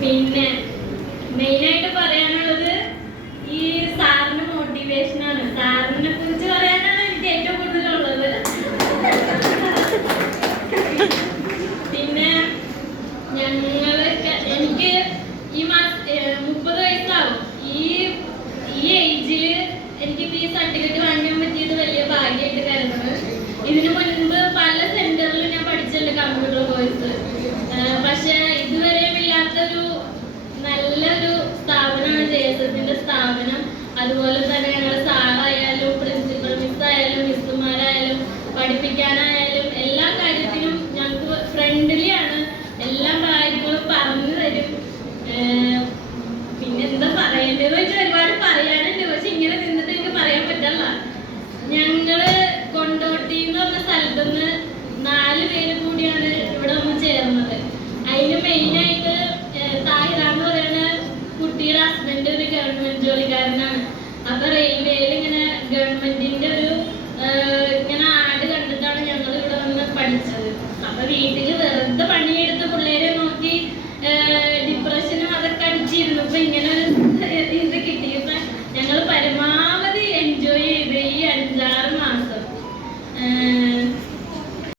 പിന്നെ മെയിനായിട്ട് പറയാനുള്ളത് ഈ സാറിന്റെ മോട്ടിവേഷനാണ്. സാറിനെ കുറിച്ച് പറയാനാണ് എനിക്ക് ഏറ്റവും കൂടുതലുള്ളത്. പിന്നെ എനിക്ക് ഈ മാസം 30 വയസ്സാവും. ഈ ഏജില് എനിക്ക് ഈ സർട്ടിഫിക്കറ്റ് വാങ്ങിക്കാൻ പറ്റിയത് വലിയ ഭാഗ്യമായിട്ട് കരുതുന്നത്. ഇതിനു മുൻപ് പല സെന്ററിൽ ഞാൻ പഠിച്ചിട്ടുണ്ട് കമ്പ്യൂട്ടർ കോഴ്സ്. പക്ഷെ ഇതുവരെയും ഇല്ലാത്തൊരു നല്ലൊരു സ്ഥാപനമാണ് JSSന്റെ സ്ഥാപനം. അതുപോലെ തന്നെ ഞങ്ങളുടെ സാറായാലും പ്രിൻസിപ്പൽ മിസ്സായാലും മിസ്സുമാരായാലും പഠിപ്പിക്കാനായാലും എല്ലാ കാര്യത്തിനും ഞങ്ങൾക്ക് ഫ്രണ്ട്ലി ആണ്. എല്ലാ കാര്യങ്ങളും പറഞ്ഞു തരും.